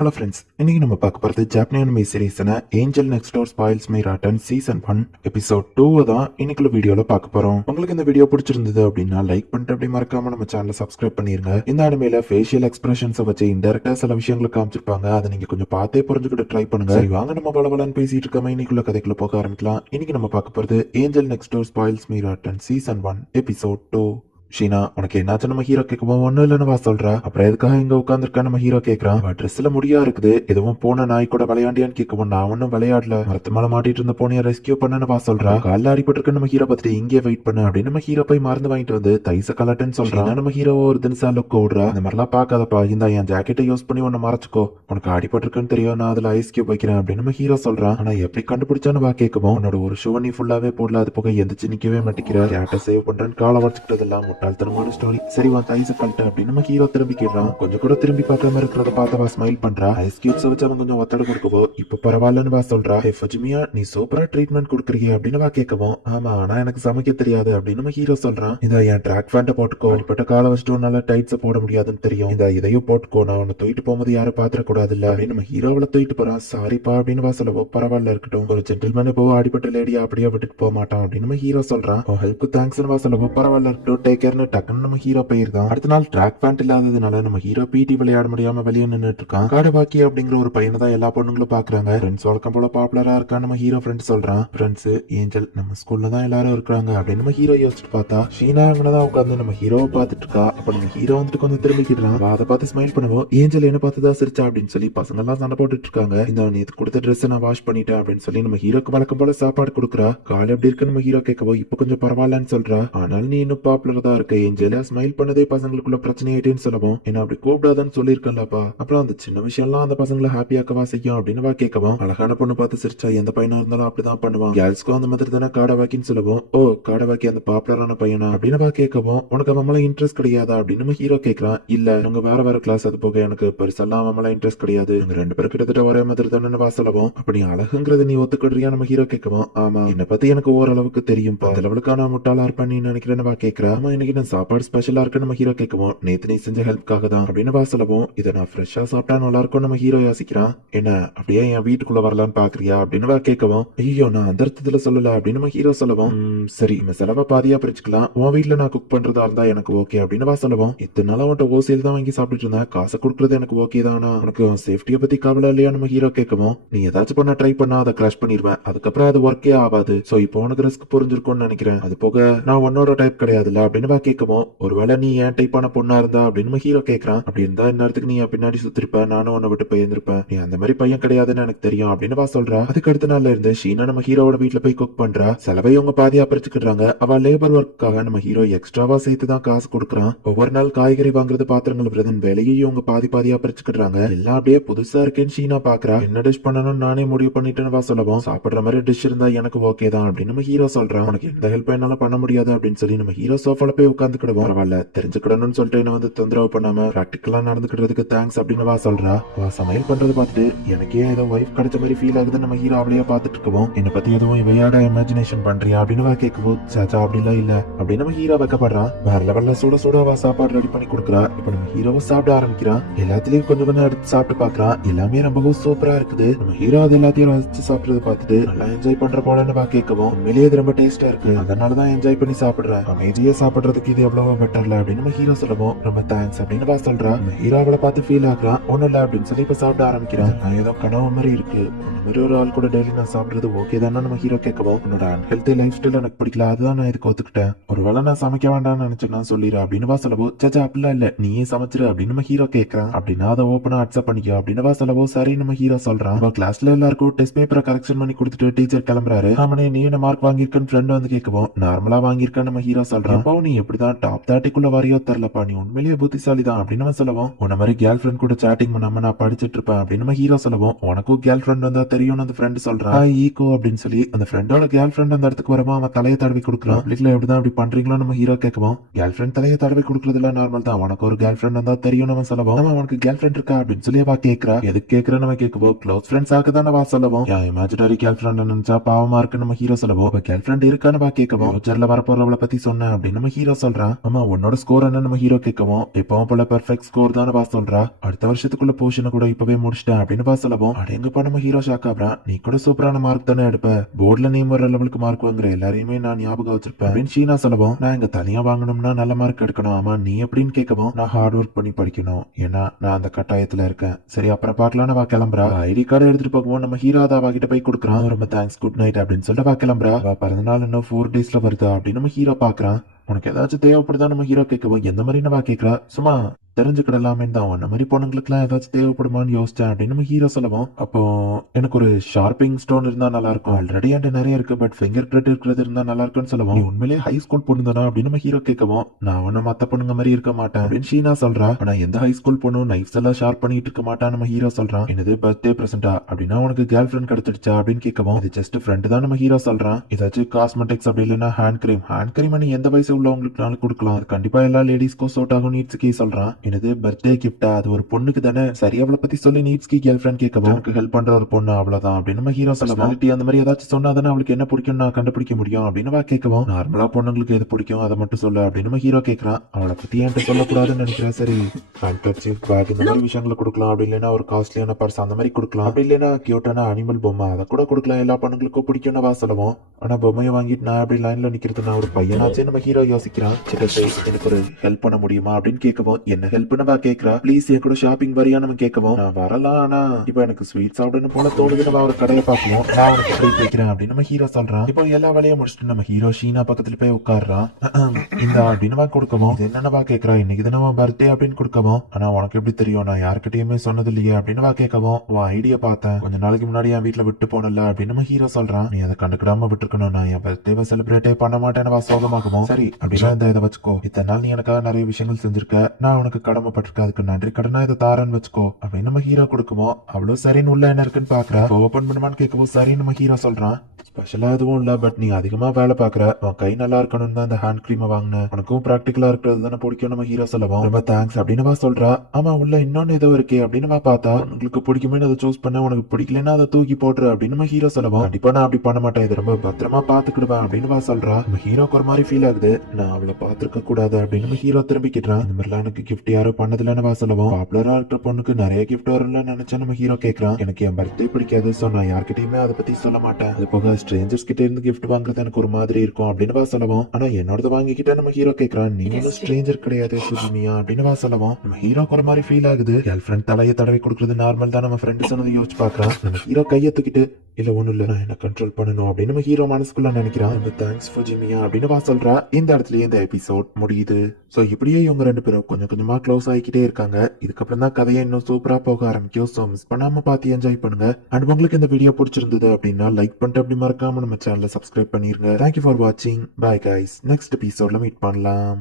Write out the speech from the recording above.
Hello friends, இன்னைக்கு நம்ம பார்க்க போகிறது ஜாப்பனீஸ் அனிமே சீரிஸான Angel Next Door Spoils Me Rotten season 1 episode 2 தான் இன்னைக்குள்ள வீடியோல பார்க்க போறோம். உங்களுக்கு இந்த வீடியோ பிடிச்சிருந்தது அப்படின்னா லைக் பண்ணிட்டு அப்படி மறக்காம நம்ம சேனலை சப்ஸ்கிரைப் பண்ணிருங்க. இந்த அனிமேல ஃபேஷியல் எக்ஸ்பிரஷன்ஸை வச்சு இன்டெரக்டா சில விஷயங்களை காமிச்சிருப்பாங்க. அதை நீங்க கொஞ்சம் பார்த்தே புரிஞ்சுக்கிட்டு ட்ரை பண்ணுங்க. சரி, வாங்க நம்ம பலபலன்னு பேசிட்டு இருக்காம இன்னைக்குள்ள கதைக்குள்ள போக ஆரம்பிக்கலாம். இன்னைக்கு நம்ம பார்க்க போறது angel Next Door Spoils Me Rotten season 1 episode 2. Sheena, உனக்கு என்னாச்சு? நம்ம ஹீரோ கேட்கவும் ஒன்னும் இல்லைன்னு சொல்றா. அப்புறம் எதுக்காக இங்க உட்காந்துருக்கா? நம்ம ஹீரோ கேட்கறான். ட்ரெஸ்ல முடியா இருக்குது, எதுவும் போன நாய் கூட விளையாண்டியான்னு கேட்கவும் நான் ஒன்னும் விளையாடல, மரத்து மேல மாட்டிட்டு இருந்த போனிய ரெஸ்கியூ பண்ணு சொல்றா. காலில் அடிபட்டு நம்ம ஹீரோ பார்த்துட்டு இங்கே வெயிட் பண்ணு அப்படின்னு நம்ம ஹீரோ போய் மருந்து வாங்கிட்டு வந்து தைச கலட்டுன்னு சொல்றான். நம்ம ஹீரோ ஒரு தினசா லுக் ஓடுறா. இந்த மாதிரிலாம் பாக்காதப்பா, இந்த என் ஜாக்கெட்டை யூஸ் பண்ணி உன்னை மறைச்சுக்கோ, உனக்கு அடிபட்டிருக்குன்னு தெரியும், நான் அதுல ஐஸ் கியூப் வைக்கிறேன் அப்படின்னு நம்ம ஹீரோ சொல்றான். ஆனா எப்படி கண்டுபிடிச்சான்னு வா கேட்கவும், உன்னோட ஒரு ஷோ நீ ஃபுல்லாவே போடல, அது போக எந்திரிச்சு நிக்கவே மாட்டேங்கிற, கேரக்டர் சேவ் பண்றேன்னு காலை வச்சுக்கிட்டதெல்லாம் முட்டாள்தனமான ஸ்டோரி. சரி, வா தைச கழட்டு அப்படின்னு நம்ம ஹீரோ திரும்பி கேட்றான். கொஞ்சம் கூட திரும்பி பார்க்காம இருக்கிறத பார்த்தவா ஸ்மைல் பண்றா. ஐஸ் கியூப்ஸ் வச்சு அவன் கொஞ்சம் ஒத்தட கொடுக்கவோ இப்ப பரவாயில்லன்னு வா சொல்றா. ஹே ஃபஜிமியா, நீ சூப்பரா ட்ரீட்மெண்ட் கொடுக்குறீங்க அப்படின்னு வா கேட்கவும், ஆமா ஆனா எனக்கு சமைக்க தெரியாது அப்படின்னு நம்ம ஹீரோ சொல்றான். இந்த என் ட்ராக் பேண்ட போட்டுக்கோ, இப்பட்ட காலை வச்சுட்டு உன்னால டைட்ஸ போட முடியாதுன்னு தெரியும், இந்த இதையும் போட்டுக்கோ, நான் உன்னை தூக்கிட்டு போகும்போது யாரும் பாத்திர கூடாது இல்ல அப்படின்னு நம்ம ஹீரோவில தூக்கிட்டு போறான். சாரிப்பா அப்படின்னு வா சொல்லவோ, பரவாயில்ல இருக்கட்டும், ஒரு ஜென்டில்மேன் இப்போ அடிப்பட்ட லேடியா அப்படியே விட்டுட்டு போக மாட்டான் அப்படின்னு நம்ம ஹீரோ சொல்றான். ஹெல்ப் தேங்க்ஸ் வா சொல்லவோ, பரவாயில்ல இருக்கட்டும், டேக் கேர்னு டக்குன்னு நம்ம ஹீரோ போயிருந்தான். அடுத்த நாள் ட்ராக் பேண்ட் இல்லாததுனால நம்ம ஹீரோ பிடி விளையாட முடியாம வெளியே நின்னுட்டு இருக்கான். காடபாக்கி அப்படிங்கிற ஒரு பையனை தான் எல்லா பொண்ணுங்களும் பாக்குறாங்க. ஃப்ரெண்ட்ஸ் வழக்கம் போல பாப்புலரா இருக்கான். நம்ம ஹீரோ ஃப்ரெண்ட் சொல்றான், ஃப்ரெண்ட்ஸ் ஏஞ்சல் நம்ம ஸ்கூல்ல தான் எல்லாரும் இருக்காங்க அப்படின்னு நம்ம ஹீரோ யோசிச்சுட்டு பார்த்தா ஷீனா அங்கதான் உட்காந்து நம்ம ஹீரோவை பார்த்துட்டு இருக்கா. அப்ப நம்ம ஹீரோ வந்துட்டு கொஞ்சம் திரும்பிக்கிறான். அதை பார்த்து ஸ்மைல் பண்ணுவோம். ஏஞ்சல் என்ன பார்த்துதான் சிரிச்சா அப்படின்னு சொல்லி பசங்க எல்லாம் சண்டை போட்டுட்டு இருக்காங்க. இந்த நீ கொடுத்த ட்ரெஸ் நான் வாஷ் பண்ணிட்டேன் அப்படின்னு சொல்லி நம்ம ஹீரோக்கு வழக்கம் போல சாப்பாடு கொடுக்குறா. கால் எப்படி இருக்கு நம்ம ஹீரோ கேட்கவோ இப்ப கொஞ்சம் பரவாயில்லன்னு சொல்றா. ஆனால் நீ இன்னும் பாப்புலர் தான் இருக்க ஏஞ்சல், ஸ்மைல் பண்ணதே பசங்களுக்குள்ள பிரச்சனை ஆயிட்டேன்னு சொல்லவும், என்ன அப்படி கூப்பிடாதான்னு சொல்லிருக்கலப்பா, அப்புறம் அந்த சின்ன விஷயம் எல்லாம் அந்த பசங்களை ஹாப்பியாக்கவா செய்யும் அப்படின்னு வா கேட்கவும், அழகான பொண்ணு பார்த்து சிரிச்சா எந்த பையனா இருந்தாலும் அப்படிதான் பண்ணுவான், கேர்ள்ஸ்க்கும் அந்த மாதிரி தானே காடவாக்கின்னு சொல்லவும், ஓ காடவாக்கி அந்த பாப்புலரான பையனா அப்படின்னு வா கேட்கவும், உனக்கு அவன் மேல இன்ட்ரெஸ்ட் கிடையாதா அப்படின்னு நம்ம ஹீரோ கேட்கறான். இல்ல நாங்க வேற வேற கிளாஸ், அது போக எனக்கு பெருசெல்லாம் அவன் மேல இன்ட்ரெஸ்ட் கிடையாது, நாங்க ரெண்டு பேரும் கிட்டத்தட்ட ஒரே மாதிரி தானே வா சொல்லவும், அப்படி அழகுங்கிறது நீ ஒத்துக்கிறியா நம்ம ஹீரோ கேட்கவும், ஆமா என்னை பத்தி எனக்கு ஓரளவுக்கு தெரியும், அந்த லெவலுக்கான முட்டாளா இருப்பேன் நீ நினைக்கிறேன்னு வா கேட்கறா. ஆமா இன்னைக்கு நான் சாப்பாடு ஸ்பெஷலா இருக்கு நம்ம ஹீரோ கேட்கவும், நேத்து நீ செஞ்ச ஹெல்ப்காக தான் அப்படின்னு வா சொல்லவும், இதை நான் ஃப்ரெஷ்ஷா சாப்பிட்டா நல்லா இருக்கும் நம்ம ஹீரோ யோசிக்கிறான். என்ன அப்படியே என் வீட்டுக்குள்ள வரலான்னு பாக்குறியா அப்படின்னு வா கேட்கவும், ஐயோ நான் அந்த அர்த்தத்துல சொல்லல அப்படின்னு நம்ம ஹீரோ சொல்லவும், சரி நம்ம செலவை பாதியா பிரிச்சுக்கலாம், உன் வீட்டுல நான் குக் பண்றதா இருந்தா எனக்கு ஓகே அப்படின்னு வா சொல்லவும், இத்தனை நாளா உன்ட்ட ஓசியில் தான் வாங்கி சாப்பிட்டு இருந்தேன், காசை கொடுக்கறது எனக்கு ஓகே தானா, உனக்கு சேஃப்டியை பத்தி கவலை இல்லையா நம்ம ஹீரோ கேட்கவும், நீ ஏதாச்சும் பண்ண ட்ரை பண்ணா அதை கிராஷ் பண்ணிடுவேன், அதுக்கப்புறம் அது ஒர்க்கே ஆகாது, சோ இப்போ உனக்கு ரிஸ்க் புரிஞ்சிருக்கும்னு நினைக்கிறேன், அது போக நான் உன்னோட டைப் கிடையாதுல்ல அப்படின்னு வா கேட்கவும், ஒருவேளை நீ ஏன் டைப்பான பொண்ணா இருந்தா அப்படின்னு ஹீரோ கேட்கறான். அப்படி இருந்தா இந்நேரத்துக்கு நீ பின்னாடி சுத்திருப்ப, நானும் உன்னை விட்டு போயிருந்திருப்பேன், நீ அந்த மாதிரி பையன் கிடையாதுன்னு எனக்கு தெரியும் அப்படின்னு வா சொல்றா. அதுக்கு அடுத்த நாள்ல இருந்து ஷீனா நம்ம ஹீரோவோட வீட்டுல போய் குக் பண்றா. செலவை அவங்க பாதியா பிரிச்சுக்கிட்டாங்க. அவ லேபர் ஒர்க்காக நம்ம ஹீரோ எக்ஸ்ட்ராவா சேர்த்து தான் காசு கொடுக்குறான். ஒவ்வொரு நாள் காய்கறி வாங்குறது, பாத்திரங்கள் விரதன் வேலையும் இவங்க பாதியா பிரிச்சுக்கிட்டாங்க. எல்லாம் அப்படியே புதுசா இருக்கேன்னு ஷீனா பாக்குறா. என்ன டிஷ் பண்ணணும்னு நானே முடிவு பண்ணிட்டேன்னு வா சொல்லவும், சாப்பிடுற மாதிரி டிஷ் இருந்தா எனக்கு ஓகே தான் அப்படின்னு நம்ம ஹீரோ சொல்றான். உனக்கு எந்த ஹெல்ப் என்னால பண்ண முடியாது அப்படின்னு சொல்லி நம்ம ஹீரோ சோஃபால போய் உட்காந்துக்கிடுவோம். பரவாயில்ல தெரிஞ்சுக்கிடணும்னு சொல்லிட்டு என்ன வந்து தொந்தரவு பண்ணாம பிராக்டிக்கலா நடந்துக்கிறதுக்கு தேங்க்ஸ் அப்படின்னு வா சொல்றா. வா சமையல் பண்றது பார்த்துட்டு எனக்கே ஏதோ வைஃப் கிடைச்ச மாதிரி ஃபீல் ஆகுதுன்னு நம்ம ஹீரோ அவளையே பார்த்துட்டு இருக்கவும், என்னை பத்தி எதுவும் இவையாட இமேஜினேஷன் பண்றியா அப்படின்னு வா கேட்கவும், சாச்சா அப்படிலாம் இல்ல அப்படின்னு நம்ம ஹீரோ வைக்கப்படுறான். வேற லெவல்ல சுட சுட வா சாப்பாடு ரெடி பண்ணி கொடுக்குறா. இப்ப நம்ம ஹீரோவை சாப்பிட ஆரம்பிக்கிறான். எல்லாத்துலயும் கொஞ்சம் கொஞ்சம் எடுத்து சாப்பிட்டு பாக்குறான். எல்லாமே ரொம்பவும் சூப்பரா இருக்குது. நம்ம ஹீரோ அது எல்லாத்தையும் ரசிச்சு சாப்பிடுறது பார்த்துட்டு நல்லா என்ஜாய் பண்ற போலன்னு வா கேட்கவும், உண்மையிலேயே இது ரொம்ப டேஸ்டா இருக்கு, அதனாலதான் என்ஜாய் பண்ணி சாப்பிடுறேன், அமைதியா சாப்பிடுறதுக்கு இது எவ்வளவோ பெட்டர்ல அப்படின்னு நம்ம ஹீரோ சொல்லவும், ரொம்ப தேங்க்ஸ் அப்படின்னு வா சொல்றா. ஹீரோவளை பார்த்து ஃபீல் ஆகுறான். ஒண்ணும் இல்ல அப்படின்னு சொல்லி இப்ப சாப்பிட ஆரம்பிக்கிறான். நான் ஏதோ கனவு மாதிரி இருக்கு, இந்த மாதிரி ஒரு ஆள் கூட டெய்லி நான் சாப்பிடுறது ஓகே தானே நம்ம ஹீரோ கேட்கவும், உன்னோட அன்ஹெல்தி லைஃப் ஸ்டைல் எனக்கு பிடிக்கல, அதுதான் நான் இதுக்கு ஒத்துக்கிட்டேன், ஒருவேளை நான் சமைக்க வேண்டாம்னு நினைச்சேன்னா சொல்லிடு அப்படின்னு வா சொல்லவோ, சச்சா அப்படிலாம் இல்ல நீயே சமைச்சிரு அப்படின்னு நம்ம ஹீரோ கேட்கறான். அப்படின்னா அதை ஓப்பனா அக்செப்ட் பண்ணிக்கோ அப்படின்னு வா சொல்லவோ, சரி நம்ம ஹீரோ சொல்றான். கிளாஸ்ல எல்லாருக்கும் டெஸ்ட் பேப்பரை கரெக்ஷன் பண்ணி கொடுத்துட்டு டீச்சர் கிளம்புறாரு. ஆமனே நீ என்ன மார்க் வாங்கியிருக்கன்னு ஃப்ரெண்ட் வந்து கேட்கவும், நார்மலா வாங்கியிருக்கேன்னு நம்ம ஹீரோ சொல்றான். அப்போ நீ எப்படிதான் டாப் 30க்குள்ள வரையோ தெரியலப்பா, நீ உண்மையிலேயே புத்திசாலி தான் அப்படின்னு நம்ம சொல்லவும், உன்ன மாதிரி கேர்ள் ஃப்ரெண்ட் கூட சாட்டிங் பண்ணாம நான் படிச்சிட்டு இருப்பேன் அப்படின்னு நம்ம ஹீரோ சொல்லவும், உனக்கும் கேர்ள் ஃப்ரெண்ட் வந்தா தெரியும்னு அந்த ஃப்ரெண்ட் சொல்றான். ஈகோ அப்படின்னு சொல்லி அந்த ஃப்ரெண்டோட கேர்ள் ஃப்ரெண்ட் அந்த இடத்துக்கு வரமா அவன் தலையை தடவி கொடுக்குறான். வீட்டுல எப்படிதான் அப்படி பண்றீங்களோ நம்ம ஹீரோ கேட்கவும், கேர்ள் ஃப்ரெண்ட் தலையை தடவி கொடுக்கறதுல நார்மல் தான், உனக்கு ஒரு கேர்ள் ஃப்ரெண்ட் வந்தா தெரியும் நம்ம சொல்லவும், நம்ம உனக்கு கேர்ள் ஃப்ரெண்ட் இருக்கா அப்படின்னு சொல்லி அவ கேட்கறா. எதுக்கு கேட்கற நம்ம கேட்கவோ, க்ளோஸ் ஃப்ரெண்ட்ஸ் ஆகுதான் வா சொல்லவும், இமேஜினரி கேர்ள் ஃப்ரெண்ட் நினைச்சா பாவமா இருக்கு நம்ம ஹீரோ சொல்லவும், கேர்ள் ஃப்ரெண்ட் இருக்கான்னு வா கேட்கவும், ஃபியூச்சர்ல வரப்போறவளை பத்தி சொன்ன அப்படின்னு நம்ம ஹீரோ ஹீரோ சொல்றான். ஆமா உன்னோட ஸ்கோர் என்ன நம்ம ஹீரோ கேட்கவும், எப்பவும் போல பெர்ஃபெக்ட் ஸ்கோர் தானே வா சொல்றா. அடுத்த வருஷத்துக்குள்ள போர்ஷனை கூட இப்பவே முடிச்சிட்டேன் அப்படின்னு வா சொல்லவும், அடேங்கப்பா நம்ம ஹீரோ ஷாக் ஆகுறான். நீ கூட சூப்பரான மார்க் தானே எடுப்ப, போர்டுல நீ ஒரு லெவலுக்கு மார்க் வாங்குற எல்லாரையுமே நான் ஞாபகம் வச்சிருப்பேன் அப்படின்னு ஷீனா சொல்லவும், நான் இங்க தனியா வாங்கணும்னா நல்ல மார்க் எடுக்கணும். ஆமா நீ எப்படின்னு கேட்கவும், நான் ஹார்ட் ஒர்க் பண்ணி படிக்கணும், ஏன்னா நான் அந்த கட்டாயத்துல இருக்கேன். சரி அப்புறம் பாக்கலான்னு வா கிளம்புறா. ஐடி கார்டு எடுத்துட்டு போகவும் நம்ம ஹீரோ அதை அவகிட்ட போய் கொடுக்குறான். ரொம்ப தேங்க்ஸ் குட் நைட் அப்படின்னு சொல்லிட்டு வா கிளம்புறா. அவ பிறந்தநாள் இன்னும் 4 டேஸ்ல வருதா அப்படின்னு நம்ம ஹீரோ பாக்குறான். உனக்கு ஏதாச்சும் தேவைப்படுதா நம்ம ஹீரோ கேட்கவும், எந்த மாதிரி நம்ம கேட்கறா, சும்மா தெரிஞ்சுக்கிடலாமே தான், உன்ன மாதிரி பொண்ணுங்களுக்குலாம் ஏதாச்சும் தேவைப்படுமான்னு யோசிச்சேன் அப்படின்னு நம்ம ஹீரோ சொல்லவும், அப்போ எனக்கு ஒரு ஷார்ப்பிங் ஸ்டோன் இருந்தா நல்லா இருக்கும், ஆல்ரெடி என்கிட்ட நிறைய இருக்கு, பட் ஃபிங்கர் பிரிண்ட் இருக்கிறது இருந்தா நல்லா இருக்குன்னு சொல்லவும், நீ உண்மையிலேயே ஹை ஸ்கூல் பொண்ணு தானா அப்படின்னு நம்ம ஹீரோ கேட்கவும், நான் ஒன்னும் மத்த பொண்ணுங்க மாதிரி இருக்க மாட்டேன் அப்படின்னு ஷீனா சொல்றா. ஆனா எந்த ஹை ஸ்கூல் பொண்ணும் நைஃப்ஸ் எல்லாம் ஷார்ப் பண்ணிட்டு இருக்க மாட்டான் நம்ம ஹீரோ சொல்றான். என்னது பர்த்டே பிரசன்டா அப்படின்னா உனக்கு கேர்ள் ஃபிரெண்ட் கிடைச்சிடுச்சா அப்படின்னு கேட்கவும், இது ஜஸ்ட் ஃப்ரெண்ட் தான் நம்ம ஹீரோ சொல்றான். ஏதாச்சும் காஸ்மெட்டிக்ஸ் அப்படி இல்லைன்னா ஹேண்ட் கிரீம் நீ எந்த வயசு உள்ளவங்களுக்குனாலும் கொடுக்கலாம், அது கண்டிப்பா எல்லா லேடிஸ்க்கும் சூட் ஆகும் நீட்ஸ்க்கே சொல்றான். என்னது பர்த்டே கிஃப்டா, அது ஒரு பொண்ணுக்கு தானே, சரி அவளை பத்தி சொல்லி நீட்ஸ்கி கேர்ள் ஃபிரெண்ட் கேட்கவும், எனக்கு ஹெல்ப் பண்ற ஒரு பொண்ணு அவ்வளவுதான் அப்படின்னு நம்ம ஹீரோ சொல்லலாம். அந்த மாதிரி ஏதாச்சும் சொன்னா தானே அவளுக்கு என்ன பிடிக்கும் நான் கண்டுபிடிக்க முடியும் அப்படின்னு வா கேட்கவும், நார்மலா பொண்ணுங்களுக்கு எது பிடிக்கும் அதை மட்டும் சொல்லு அப்படின்னு நம்ம ஹீரோ கேட்கறான். அவளை பத்தி என்கிட்ட சொல்லக்கூடாதுன்னு நினைக்கிறேன். சரி ஹேண்ட்கர்ச்சீஃப் பேக் இந்த மாதிரி விஷயங்களை கொடுக்கலாம், அப்படி இல்லைன்னா ஒரு காஸ்ட்லியான பர்ஸ் அந்த மாதிரி கொடுக்கலாம், அப்படி இல்லைன்னா கியூட்டான அனிமல் பொம்மை அதை கூட கொடுக்கலாம், எல்லா பொண்ணுங்களுக்கும் பிடிக்கும்னு வா சொல்லுவோம். ஆனா பொம்மையை வாங்கிட்டு நான் அப்படி லைன்ல நிக்கிறது நான் ஒரு பையனாச்சே நம்ம ஹீரோ யோசிக்கிறான். சரி எனக்கு ஒரு ஹெல்ப் பண்ண முடியுமா அப்படின்னு கேட்கவும், என்ன ஹெல்ப்னு வா கேட்கறா. ப்ளீஸ் என் கூட ஷாப்பிங் வரியா நம்ம கேட்கவும், நான் வரலாம் ஆனா இப்ப எனக்கு ஸ்வீட் சாப்பிடணும் போல தோடுதுன்னு ஒரு கடையை பார்க்கணும், நான் உனக்கு ட்ரீட் வைக்கிறேன் அப்படின்னு நம்ம ஹீரோ சொல்றான். இப்போ எல்லா வேலையும் முடிச்சுட்டு நம்ம ஹீரோ ஷீனா பக்கத்துல போய் உட்காடுறான். இந்த அப்படின்னு கொடுக்கவும், இது என்னவா கேட்கறா, இன்னைக்கு தானே பர்த்டே அப்படின்னு கொடுக்கவும், ஆனா உனக்கு எப்படி தெரியும், நான் யாருக்கிட்டயுமே சொன்னது இல்லையே அப்படின்னு கேட்கவும், உன் ஐடியா பார்த்தேன் கொஞ்ச நாளைக்கு முன்னாடி என் வீட்டுல விட்டு போனல அப்படின்னு நம்ம ஹீரோ சொல்றான். நீ அதை கண்டுக்கிடாம விட்டுருக்கணும், நான் என் பர்த்டேவை செலிப்ரேட்டே பண்ண மாட்டேன்னு சோகமாகவும், சரி அப்படின்னா இந்த இதை வச்சுக்கோ, இத்தனை நாள் நீ எனக்காக நிறைய விஷயங்கள் செஞ்சிருக்க, நான் உனக்கு கடமைப்பட்டிருக்க, அதுக்கு நன்றி கடனா இதை தாரன்னு வச்சுக்கோ அப்படின்னு நம்ம ஹீரோ கொடுக்குமோ, அவ்வளவு சரின்னு உள்ள என்ன இருக்குன்னு பாக்குற, ஓபன் பண்ணுமான்னு கேட்கவும் சரின்னு நம்ம ஹீரோ சொல்றான். ஸ்பெஷலா எதுவும் இல்ல, பட் நீ அதிகமா வேலை பாக்குற, உன் கை நல்லா இருக்கணும்னு தான் இந்த ஹேண்ட் கிரீமை வாங்கினேன், உனக்கும் பிராக்டிகலா இருக்கிறது தானே பிடிக்கும் நம்ம ஹீரோ சொல்லவும், ரொம்ப தேங்க்ஸ் அப்படின்னு சொல்றா. ஆமா உள்ள இன்னொன்னு ஏதோ இருக்கே அப்படின்னு பார்த்தா, உங்களுக்கு பிடிக்குமே அதை சூஸ் பண்ண, உனக்கு பிடிக்கலன்னா அதை தூக்கி போட்டுரு அப்படின்னு நம்ம ஹீரோ சொல்லவும், கண்டிப்பா நான் அப்படி பண்ண மாட்டேன், இது ரொம்ப பத்திரமா பாத்துக்கிடுவேன் அப்படின்னு சொல்றா. நம்ம ஹீரோக்கு ஒரு மாதிரி ஃபீல் ஆகுது, நான் அவளை பாத்துருக்க கூடாது அப்படின்னு நம்ம ஹீரோ திரும்பிக்கிட்டான். இந்த மாதிரிலாம் எனக்கு கிஃப்ட் யாரும் பண்ணதுலன்னு சொல்லவும், பாப்புலரா இருக்கிற பொண்ணுக்கு நிறைய கிஃப்ட் வரும்னு நினைச்சா நம்ம ஹீரோ கேட்கறான். எனக்கு என் பர்த்டே பிடிக்காது, சோ நான் யார்கிட்டயுமே அதை பத்தி சொல்ல மாட்டேன், அது போக ஸ்ட்ரேஞ்சர்ஸ் கிட்ட இருந்து கிஃப்ட் வாங்குறது எனக்கு ஒரு மாதிரி இருக்கும் அப்படின்னு சொல்லவும், ஆனா என்னோடது வாங்கிக்கிட்ட நம்ம ஹீரோ கேட்கறான். நீ ஒன்னும் ஸ்ட்ரேஞ்சர் கிடையாது சுஜிமியா அப்படின்னு சொல்லவும், நம்ம ஹீரோக்கு ஒரு மாதிரி ஃபீல் ஆகுது. கேர்ள் ஃபிரெண்ட் தலையை தடவை கொடுக்கறது நார்மல் தான், நம்ம ஃப்ரெண்ட் சொன்னதை யோசிச்சு பாக்குறான். நம்ம ஹீரோ கையை தூக்கிட்டு, இல்ல ஒண்ணும் இல்ல நான் என்ன கண்ட்ரோல் பண்ணணும் அப்படின்னு நம்ம ஹீரோ மனசுக்குள்ள நினைக்கிறான். ரொம்ப தேங்க்ஸ் ஃபுஜிமியா அப்படின்னு சொல்றா. இந்த இடத்துல இந்த எபிசோட் முடியுது. சோ இப்படியே இவங்க ரெண்டு பேரும் கொஞ்சம் கொஞ்சமா க்ளோஸ் ஆகிக்கிட்டே இருக்காங்க. இதுக்கப்புறம் தான் கதையை இன்னும் சூப்பரா போக ஆரம்பிக்கும். சோ மிஸ் பண்ணாம பார்த்து என்ஜாய் பண்ணுங்க. அண்ட் உங்களுக்கு இந்த வீடியோ பிடிச்சிருந்தது அப்படின்னா லைக் பண்ணிட்டு அப்படி மறக்காம நம்ம சேனலை சப்ஸ்கிரைப் பண்ணிருங்க. தேங்க்யூ ஃபார் வாட்சிங். பை கைஸ், நெக்ஸ்ட் எபிசோட்ல மீட் பண்ணலாம்.